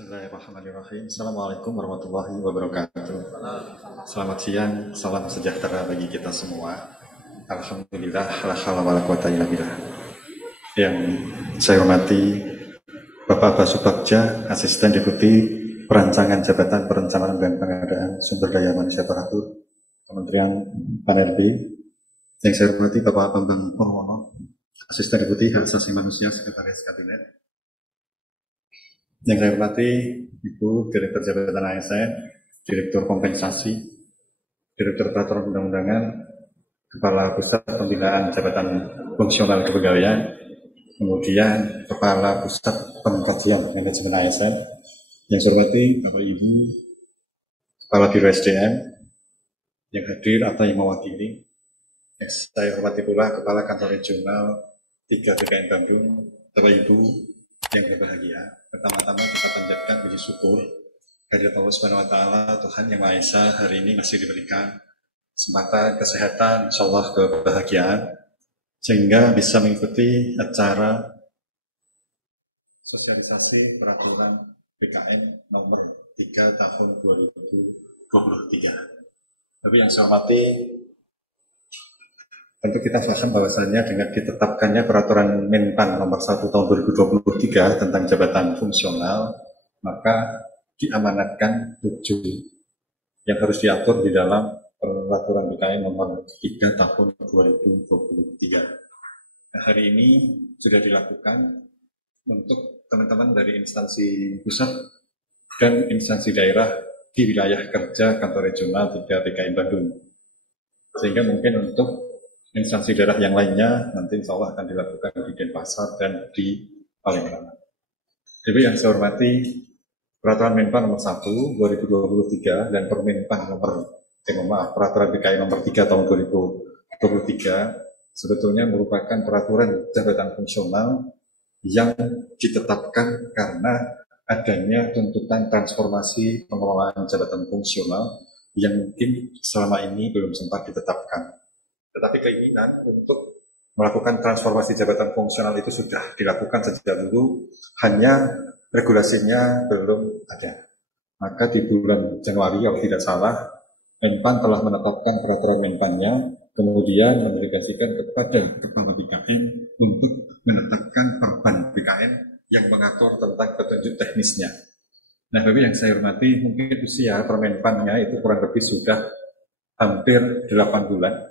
Bismillahirrahmanirrahim. Assalamualaikum warahmatullahi wabarakatuh. Selamat siang, salam sejahtera bagi kita semua. Alhamdulillah, la haula wala quwata illa billah. Yang saya hormati Bapak Basu Bagja, Asisten Deputi Perancangan Jabatan Perencanaan dan Pengadaan Sumber Daya Manusia Teratur, Kementerian PAN-RB. Yang saya hormati Bapak Bambang Purwono, Asisten Deputi Hak Asasi Manusia, Sekretaris Kabinet. Yang saya hormati Ibu Direktur Jabatan ASN, Direktur Kompensasi, Direktur Peraturan Undang-Undangan, Kepala Pusat Pembinaan Jabatan Fungsional Kepegawaian, kemudian Kepala Pusat Pengkajian Manajemen ASN. Yang saya hormati Bapak Ibu Kepala Biro SDM yang hadir atau yang mewakili. Yang saya hormati pula Kepala Kantor Regional 3 BKN Bandung, Bapak Ibu yang berbahagia. Pertama-tama kita panjatkan puji syukur kehadirat Allah Subhanahu wa taala, Tuhan Yang Maha Esa, hari ini masih diberikan kesempatan, kesehatan, insyaallah kebahagiaan sehingga bisa mengikuti acara sosialisasi peraturan BKN nomor 3 tahun 2023. Tapi yang saya hormati, tentu kita paham bahwasannya dengan ditetapkannya peraturan Menpan nomor 1 tahun 2023 tentang jabatan fungsional, maka diamanatkan 7 yang harus diatur di dalam peraturan BKN nomor 3 tahun 2023. Nah, hari ini sudah dilakukan untuk teman-teman dari instansi pusat dan instansi daerah di wilayah kerja kantor regional 3 BKN Bandung. Sehingga mungkin untuk instansi daerah yang lainnya nanti insya Allah akan dilakukan di Denpasar dan di Palembang. Jadi yang saya hormati, peraturan Menpan nomor 1 2023 dan Permenpan peraturan BKN nomor 3 tahun 2023 sebetulnya merupakan peraturan jabatan fungsional yang ditetapkan karena adanya tuntutan transformasi pengelolaan jabatan fungsional yang mungkin selama ini belum sempat ditetapkan. Tetapi keinginan untuk melakukan transformasi jabatan fungsional itu sudah dilakukan sejak dulu, hanya regulasinya belum ada. Maka di bulan Januari, kalau tidak salah, Menpan telah menetapkan peraturan Menpannya, kemudian mendelegasikan kepada Kepala BKN untuk menetapkan perban BKN yang mengatur tentang petunjuk teknisnya. Nah, Bapak yang saya hormati, mungkin usia Permenpannya itu kurang lebih sudah hampir 8 bulan.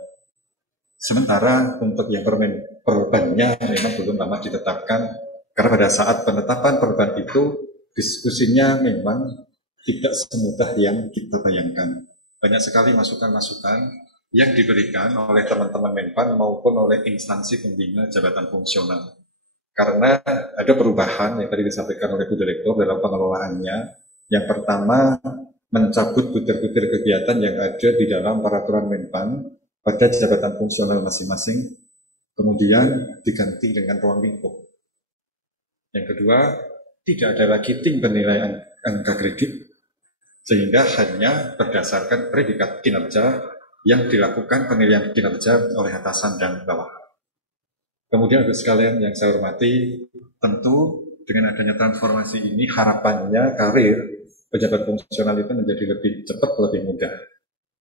Sementara untuk yang perbannya memang belum lama ditetapkan, karena pada saat penetapan perban itu diskusinya memang tidak semudah yang kita bayangkan. Banyak sekali masukan-masukan yang diberikan oleh teman-teman Menpan maupun oleh instansi pembina jabatan fungsional. Karena ada perubahan yang tadi disampaikan oleh Bu Direktur dalam pengelolaannya. Yang pertama, mencabut butir-butir kegiatan yang ada di dalam peraturan Menpan pada jabatan fungsional masing-masing, kemudian diganti dengan ruang lingkup. Yang kedua, tidak ada lagi tim penilaian angka kredit, sehingga hanya berdasarkan predikat kinerja yang dilakukan penilaian kinerja oleh atasan dan bawahan. Kemudian untuk sekalian yang saya hormati, tentu dengan adanya transformasi ini harapannya karir pejabat fungsional itu menjadi lebih cepat, lebih mudah.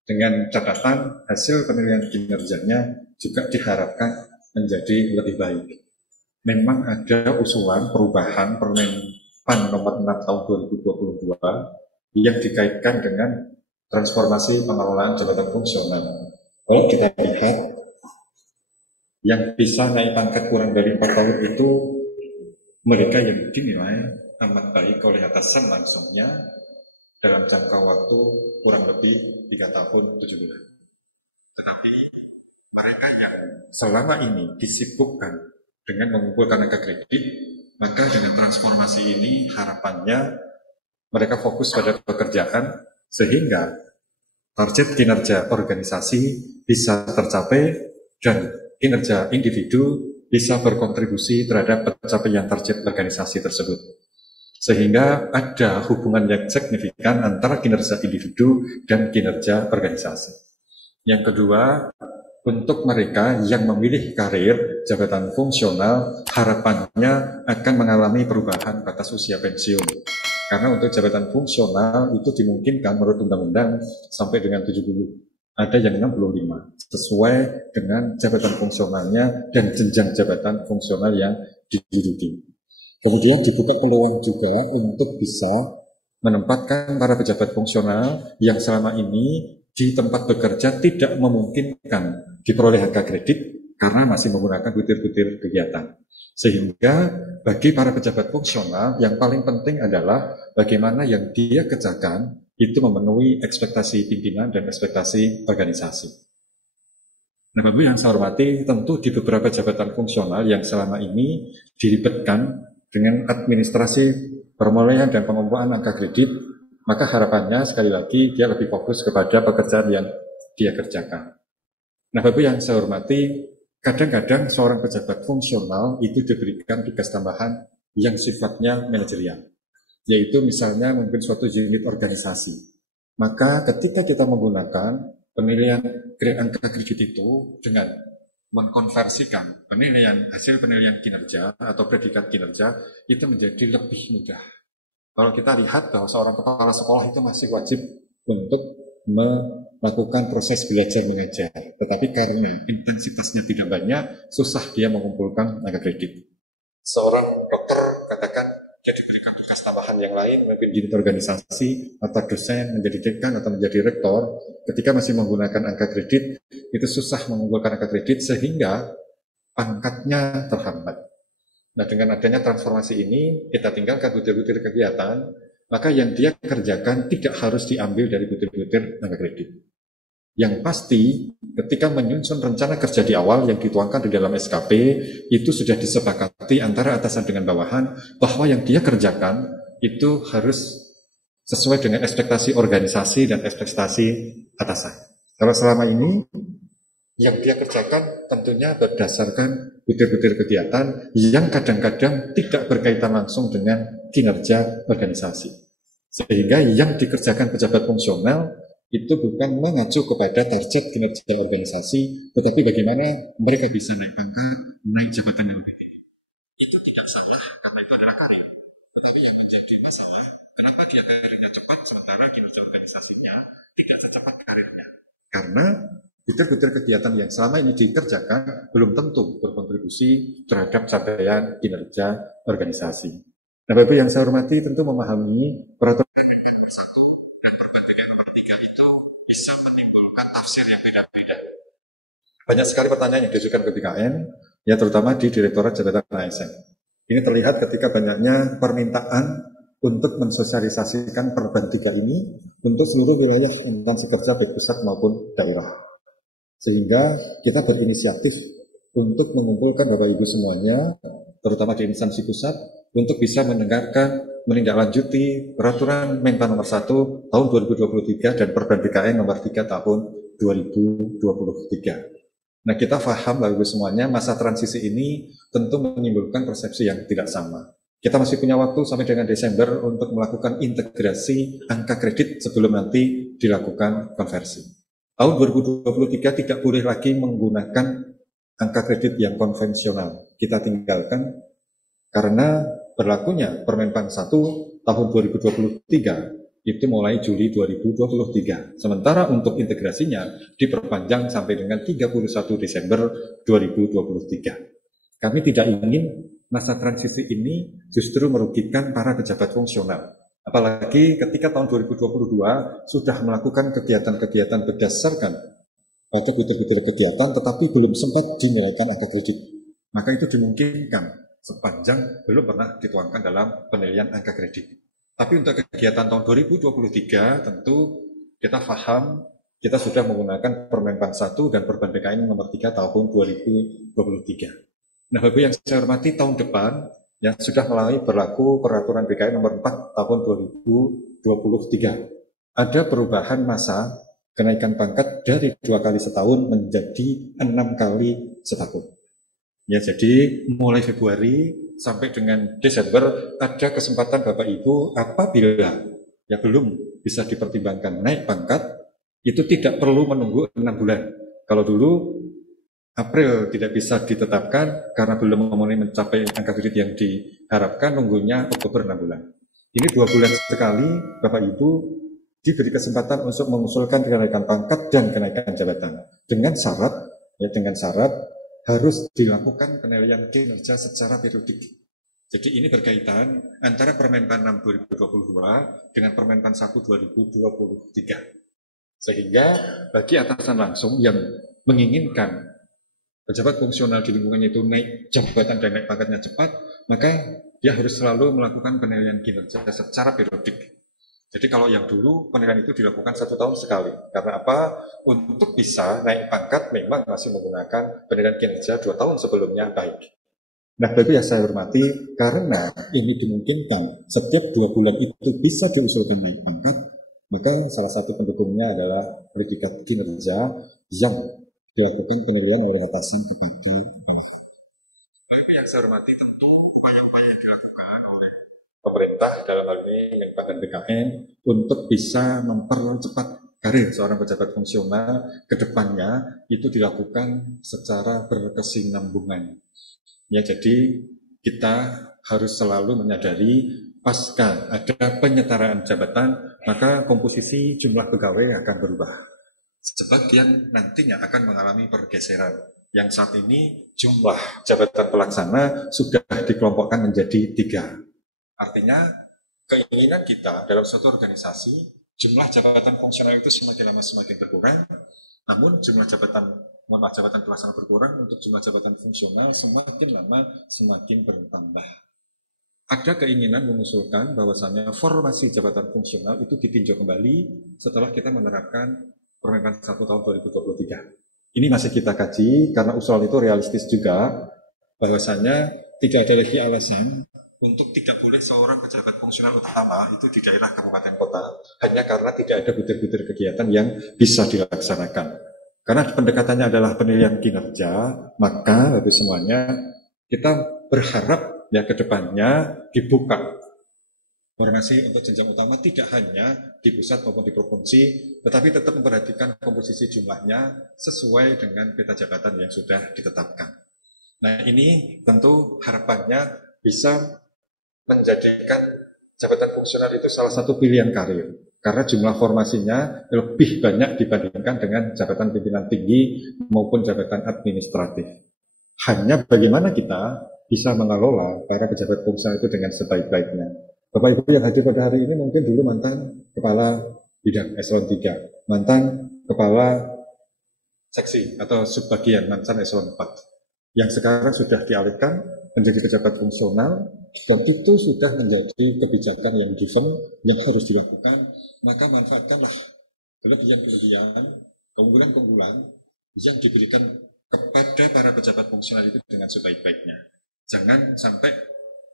Dengan catatan hasil penilaian kinerjanya juga diharapkan menjadi lebih baik. Memang ada usulan perubahan Permenpan nomor 6 tahun 2022 yang dikaitkan dengan transformasi pengelolaan jabatan fungsional. Kalau kita lihat, yang bisa naik pangkat kurang dari 4 tahun itu mereka yang dinilai amat baik oleh atasan langsungnya dalam jangka waktu kurang lebih 3 tahun 7 bulan. Tetapi mereka yang selama ini disibukkan dengan mengumpulkan angka kredit, maka dengan transformasi ini harapannya mereka fokus pada pekerjaan sehingga target kinerja organisasi bisa tercapai dan kinerja individu bisa berkontribusi terhadap pencapaian target organisasi tersebut. Sehingga ada hubungan yang signifikan antara kinerja individu dan kinerja organisasi. Yang kedua, untuk mereka yang memilih karir jabatan fungsional, harapannya akan mengalami perubahan batas usia pensiun. Karena untuk jabatan fungsional itu dimungkinkan menurut undang-undang sampai dengan 70. Ada yang 65, sesuai dengan jabatan fungsionalnya dan jenjang jabatan fungsional yang diduduki. Kemudian dibuka peluang juga untuk bisa menempatkan para pejabat fungsional yang selama ini di tempat bekerja tidak memungkinkan diperoleh angka kredit karena masih menggunakan butir-butir kegiatan. Sehingga bagi para pejabat fungsional yang paling penting adalah bagaimana yang dia kerjakan itu memenuhi ekspektasi pimpinan dan ekspektasi organisasi. Nah, Bapak yang saya hormati, tentu di beberapa jabatan fungsional yang selama ini diribetkan dengan administrasi permulaan dan pengumpulan angka kredit, maka harapannya sekali lagi dia lebih fokus kepada pekerjaan yang dia kerjakan. Nah, Bapak yang saya hormati, kadang-kadang seorang pejabat fungsional itu diberikan tugas tambahan yang sifatnya manajerial, yaitu misalnya mungkin suatu unit organisasi. Maka ketika kita menggunakan penilaian angka kredit itu dengan mengkonversikan hasil penilaian kinerja atau predikat kinerja itu menjadi lebih mudah. Kalau kita lihat bahwa seorang kepala sekolah itu masih wajib untuk melakukan proses belajar mengajar, tetapi karena intensitasnya tidak banyak, susah dia mengumpulkan angka kredit. Seorang dokter katakan dia diberikan tugas tambahan yang lain, memimpin unit organisasi atau dosen, menjadi dekan atau menjadi rektor, ketika masih menggunakan angka kredit itu susah mengumpulkan angka kredit sehingga pangkatnya terhambat. Nah, dengan adanya transformasi ini, kita tinggalkan butir-butir kegiatan, maka yang dia kerjakan tidak harus diambil dari butir-butir angka kredit. Yang pasti, ketika menyusun rencana kerja di awal yang dituangkan di dalam SKP, itu sudah disepakati antara atasan dengan bawahan, bahwa yang dia kerjakan itu harus sesuai dengan ekspektasi organisasi dan ekspektasi atasan. Kalau selama ini, yang dia kerjakan tentunya berdasarkan butir-butir kegiatan yang kadang-kadang tidak berkaitan langsung dengan kinerja organisasi. Sehingga yang dikerjakan pejabat fungsional itu bukan mengacu kepada target kinerja organisasi, tetapi bagaimana mereka bisa naik pangkat, naik jabatan yang lebih tinggi. Itu tidak salah karena itu adalah karya. Tetapi yang menjadi masalah, kenapa dia karirnya cepat sementara kinerja organisasinya tidak secepat karirnya? Karena butir-butir kegiatan yang selama ini dikerjakan belum tentu berkontribusi terhadap capaian kinerja organisasi. Nah, Bapak yang saya hormati tentu memahami peraturan nomor 1 dan perbandingan nomor 3 itu bisa menimbulkan tafsir yang beda-beda. Banyak sekali pertanyaan yang diajukan ke BKN, ya terutama di Direktorat Jabatan ASN. Ini terlihat ketika banyaknya permintaan untuk mensosialisasikan perban 3 ini untuk seluruh wilayah instansi kerja baik pusat maupun daerah. Sehingga kita berinisiatif untuk mengumpulkan Bapak Ibu semuanya, terutama di instansi pusat, untuk bisa mendengarkan, menindaklanjuti peraturan Menpan nomor 1 tahun 2023 dan Perban BKN nomor 3 tahun 2023. Nah, kita paham Bapak Ibu semuanya, masa transisi ini tentu menimbulkan persepsi yang tidak sama. Kita masih punya waktu sampai dengan Desember untuk melakukan integrasi angka kredit sebelum nanti dilakukan konversi. Tahun 2023 tidak boleh lagi menggunakan angka kredit yang konvensional. Kita tinggalkan karena berlakunya Permenpan 1 tahun 2023 itu mulai Juli 2023. Sementara untuk integrasinya diperpanjang sampai dengan 31 Desember 2023. Kami tidak ingin masa transisi ini justru merugikan para pejabat fungsional. Apalagi ketika tahun 2022 sudah melakukan kegiatan-kegiatan berdasarkan atau butir-butir kegiatan tetapi belum sempat dinilaikan angka kredit. Maka itu dimungkinkan sepanjang belum pernah dituangkan dalam penilaian angka kredit. Tapi untuk kegiatan tahun 2023 tentu kita paham kita sudah menggunakan Permenpan 1 dan Perban BKN nomor 3 tahun 2023. Nah, Bapak yang saya hormati, tahun depan yang sudah mulai berlaku peraturan BKN nomor 4 tahun 2023. Ada perubahan masa kenaikan pangkat dari 2 kali setahun menjadi 6 kali setahun. Ya, jadi mulai Februari sampai dengan Desember ada kesempatan Bapak Ibu apabila ya belum bisa dipertimbangkan naik pangkat, itu tidak perlu menunggu 6 bulan. Kalau dulu April tidak bisa ditetapkan karena belum memenuhi mencapai angka kredit yang diharapkan, nunggunya Oktober 6 bulan. Ini 2 bulan sekali Bapak Ibu diberi kesempatan untuk mengusulkan kenaikan pangkat dan kenaikan jabatan dengan syarat harus dilakukan penilaian kinerja secara periodik. Jadi ini berkaitan antara Permenpan 6 2022 dengan Permenpan 1 2023. Sehingga bagi atasan langsung yang menginginkan pejabat fungsional di lingkungannya itu naik jabatan dan naik pangkatnya cepat, maka dia harus selalu melakukan penilaian kinerja secara periodik. Jadi kalau yang dulu penilaian itu dilakukan 1 tahun sekali. Karena apa? Untuk bisa naik pangkat memang masih menggunakan penilaian kinerja 2 tahun sebelumnya baik. Nah, Bapak yang saya hormati, karena ini dimungkinkan setiap 2 bulan itu bisa diusulkan naik pangkat, maka salah satu pendukungnya adalah predikat kinerja yang dilakukan penilaian oleh atasan kepada. Bapak yang saya hormati, tentu upaya-upaya yang dilakukan oleh pemerintah dalam hal ini Menpan dan BKN untuk bisa mempercepat karir seorang pejabat fungsional ke depannya itu dilakukan secara berkesinambungan. Ya, jadi kita harus selalu menyadari pasca ada penyetaraan jabatan, maka komposisi jumlah pegawai akan berubah. Sebagian nantinya akan mengalami pergeseran. Yang saat ini jumlah jabatan pelaksana sudah dikelompokkan menjadi 3. Artinya keinginan kita dalam suatu organisasi, jumlah jabatan fungsional itu semakin lama semakin berkurang, namun jumlah jabatan pelaksana berkurang, untuk jumlah jabatan fungsional semakin lama semakin bertambah. Ada keinginan mengusulkan bahwasanya formasi jabatan fungsional itu ditinjau kembali setelah kita menerapkan Permenpan 1 tahun 2023. Ini masih kita kaji karena usulan itu realistis juga, bahwasanya tidak ada lagi alasan untuk tidak boleh seorang pejabat fungsional utama itu di daerah kabupaten kota hanya karena tidak ada butir-butir kegiatan yang bisa dilaksanakan. Karena pendekatannya adalah penilaian kinerja, maka habis semuanya kita berharap ya ke depannya dibuka formasi untuk jenjang utama tidak hanya di pusat maupun di provinsi, tetapi tetap memperhatikan komposisi jumlahnya sesuai dengan peta jabatan yang sudah ditetapkan. Nah, ini tentu harapannya bisa menjadikan jabatan fungsional itu salah satu pilihan karir. Karena jumlah formasinya lebih banyak dibandingkan dengan jabatan pimpinan tinggi maupun jabatan administratif. Hanya bagaimana kita bisa mengelola para pejabat fungsional itu dengan sebaik-baiknya. Bapak Ibu yang hadir pada hari ini mungkin dulu mantan kepala bidang eselon 3, mantan kepala seksi atau subbagian mantan eselon 4, yang sekarang sudah dialihkan menjadi pejabat fungsional, dan itu sudah menjadi kebijakan yang given, yang harus dilakukan. Maka manfaatkanlah kelebihan-kelebihan, keunggulan-keunggulan yang diberikan kepada para pejabat fungsional itu dengan sebaik-baiknya. Jangan sampai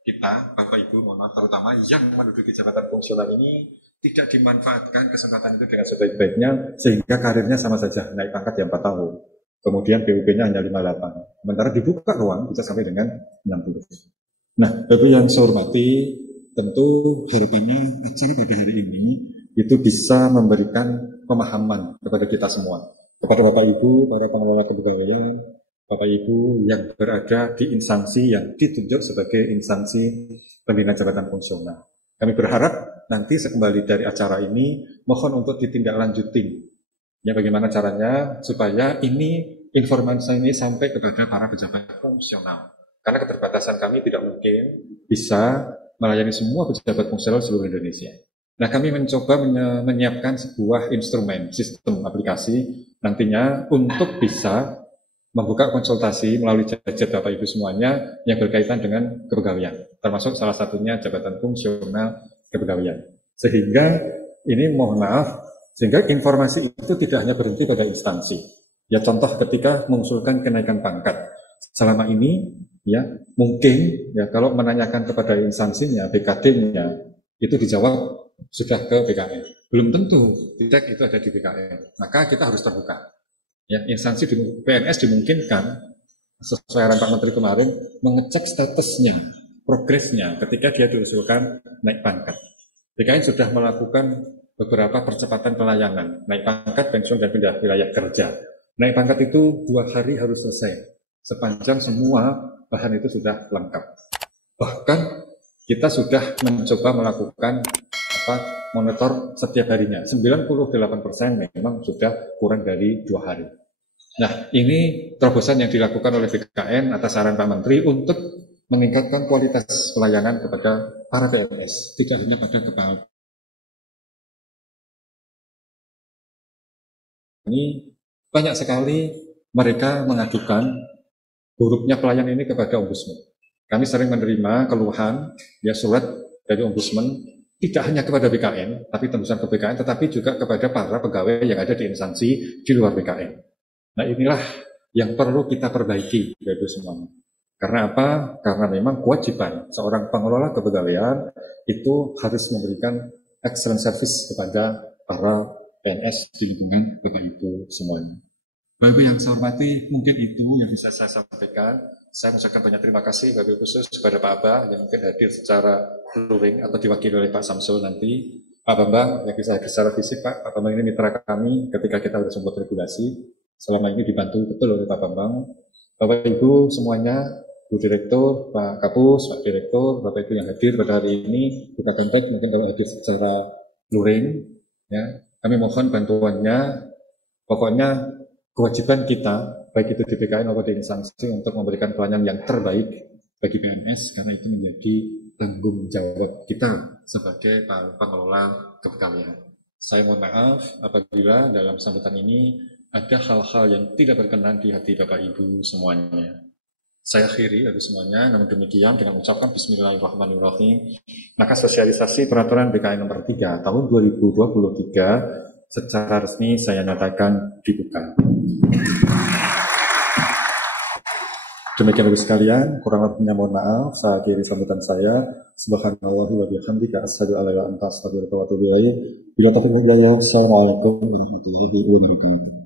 kita, Bapak Ibu, mohon maaf, terutama yang menduduki jabatan fungsional ini tidak dimanfaatkan kesempatan itu dengan sebaik-baiknya, sehingga karirnya sama saja naik pangkat yang 4 tahun. Kemudian PUP-nya hanya 58. Sementara dibuka ruang bisa sampai dengan 60. Nah, Bapak yang saya hormati, tentu harapannya acara pada hari ini itu bisa memberikan pemahaman kepada kita semua, kepada Bapak Ibu, para pengelola kepegawaian, Bapak Ibu yang berada di instansi yang ditunjuk sebagai instansi pembina jabatan fungsional. Kami berharap nanti sekembali dari acara ini, mohon untuk ditindaklanjuti. Ya, bagaimana caranya supaya informasi ini sampai kepada para pejabat fungsional. Karena keterbatasan kami tidak mungkin bisa melayani semua pejabat fungsional seluruh Indonesia. Nah, kami mencoba menyiapkan sebuah instrumen, sistem aplikasi nantinya untuk bisa membuka konsultasi melalui chat Bapak Ibu semuanya yang berkaitan dengan kepegawaian, termasuk salah satunya jabatan fungsional kepegawaian. Sehingga ini mohon maaf, sehingga informasi itu tidak hanya berhenti pada instansi. Ya, contoh ketika mengusulkan kenaikan pangkat. Selama ini ya mungkin ya kalau menanyakan kepada instansinya, BKD-nya, itu dijawab sudah ke BKN. Belum tentu titik itu ada di BKN. Maka kita harus terbuka. Ya, instansi di PNS dimungkinkan sesuai arahan Pak Menteri kemarin mengecek statusnya, progresnya ketika dia diusulkan naik pangkat. BKN sudah melakukan beberapa percepatan pelayanan, naik pangkat, pensiun, dan pindah wilayah kerja. Naik pangkat itu 2 hari harus selesai, sepanjang semua bahan itu sudah lengkap. Bahkan kita sudah mencoba melakukan monitor setiap harinya. 98% memang sudah kurang dari 2 hari. Nah, ini terobosan yang dilakukan oleh BKN atas saran Pak Menteri untuk meningkatkan kualitas pelayanan kepada para PNS, tidak hanya pada kepala. Ini banyak sekali mereka mengajukan buruknya pelayanan ini kepada Ombudsman. Kami sering menerima keluhan, surat dari Ombudsman, tidak hanya kepada BKN, tapi tembusan ke BKN, tetapi juga kepada para pegawai yang ada di instansi di luar BKN. Nah, inilah yang perlu kita perbaiki, Bapak semuanya. Karena apa? Karena memang kewajiban seorang pengelola kepegawaian itu harus memberikan excellent service kepada para PNS di lingkungan Bapak Ibu semuanya. Bapak Ibu yang saya hormati, mungkin itu yang bisa saya sampaikan. Saya mengucapkan banyak terima kasih Bapak Ibu khusus kepada Pak Abah yang mungkin hadir secara luring atau diwakili oleh Pak Samsul nanti. Pak Bambang yang bisa hadir secara fisik, Pak Bambang ini mitra kami ketika kita harus membuat regulasi. Selama ini dibantu betul oleh Pak Bambang. Bapak Ibu semuanya, Bu Direktur, Pak Kapus, Pak Direktur, Bapak Ibu yang hadir pada hari ini, kita kontak mungkin kalau hadir secara luring, ya. Kami mohon bantuannya. Pokoknya kewajiban kita, baik itu di BKN maupun di instansi, untuk memberikan pelayanan yang terbaik bagi PNS, karena itu menjadi tanggung jawab kita sebagai pengelola kepegawaian. Saya mohon maaf apabila dalam sambutan ini ada hal-hal yang tidak berkenan di hati Bapak Ibu semuanya. Saya akhiri dari semuanya, namun demikian dengan mengucapkan Bismillahirrahmanirrahim, maka sosialisasi peraturan BKN nomor 3 tahun 2023 secara resmi saya nyatakan dibuka. Demikian Bapak sekalian, kurang lebihnya mohon maaf. Saya akhiri sambutan saya. Subhanallah wa bihamdika asyhadu an la ilaha illa anta astaghfiruka wa atubu ilaik. Bila taufiq wallahu, assalamualaikum warahmatullahi wabarakatuh.